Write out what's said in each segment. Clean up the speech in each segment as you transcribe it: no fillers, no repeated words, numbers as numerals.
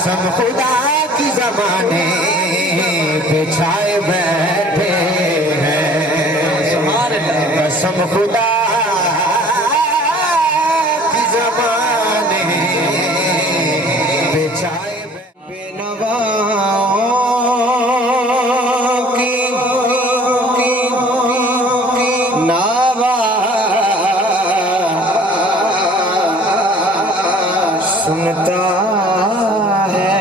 कसम खुदा की ज़माने बिछाए बैठे हैं, कसम खुदा की ज़माने बिछाए बेनवाओं की नावा सुनता है,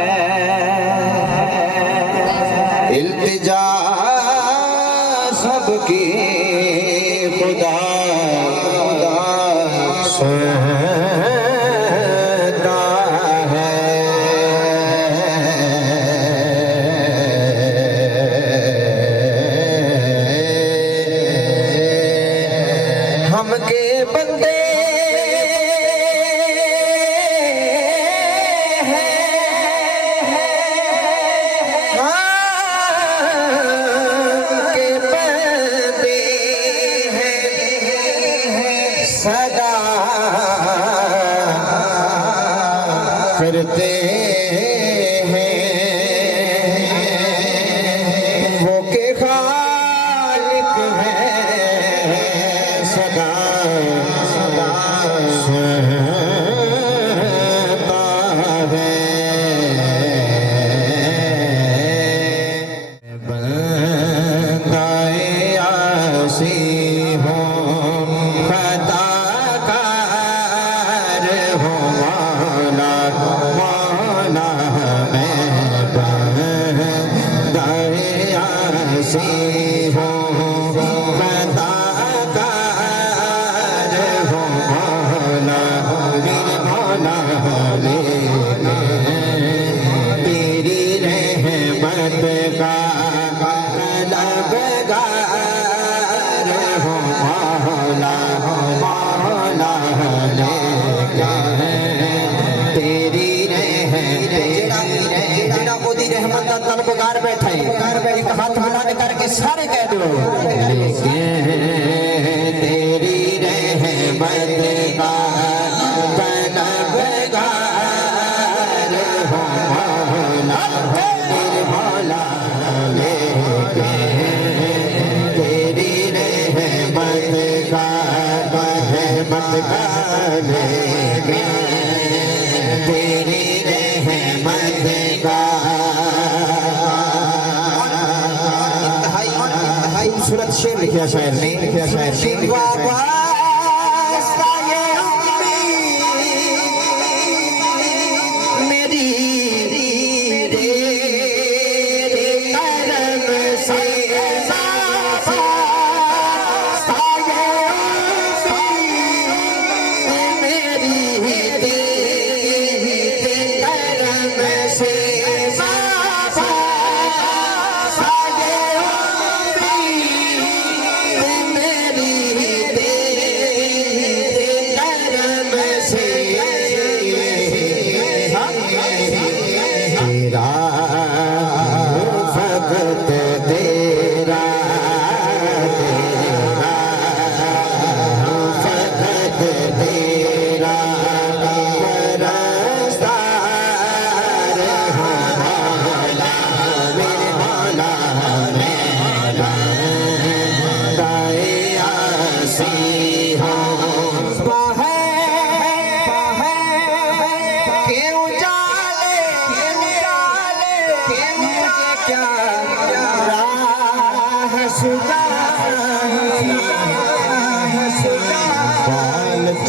इल्तिजा सबकी खुदा सुनता है। हम के बंदे सदा करते हैं वो के खालिक हैं, सदा सदा सुनता है। बंदाए आसी हो तेरी रहमत का तलबगार हो मौला, मौला तेरी जेड़ा मोदी रहमत का तलबगार बैठे एक हाथ मिला करके सारे कह दो, तेरी रहमत का तलबगार हो मौला, मौला तेरी रहमत का तेरी रहमत का खूबसूरत शेर लिखा शायर ने, मेरी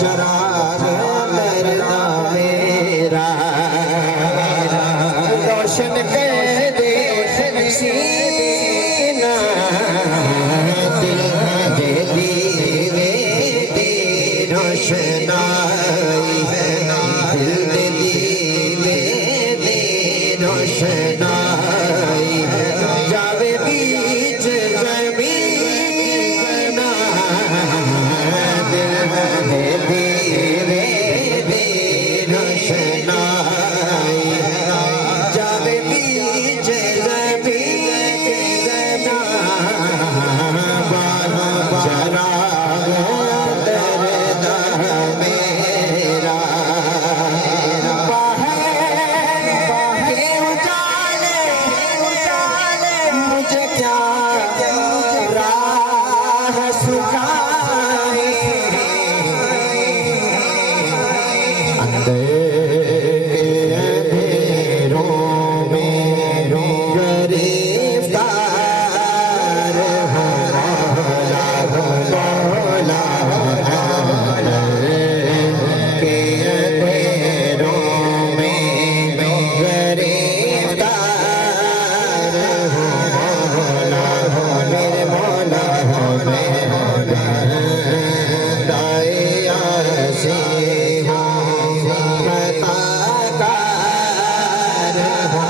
चराग मरदा मेरा रोशन कर दे सीना, दिल दे दीवे दी रोशनाई, दिल दे दीवे दी रोशनाई, जावे बीच ज़मीन दिल दे दीवे दी रोशनाई, जावे बीच ज़मीन चराग दर्दा मेरा जय हो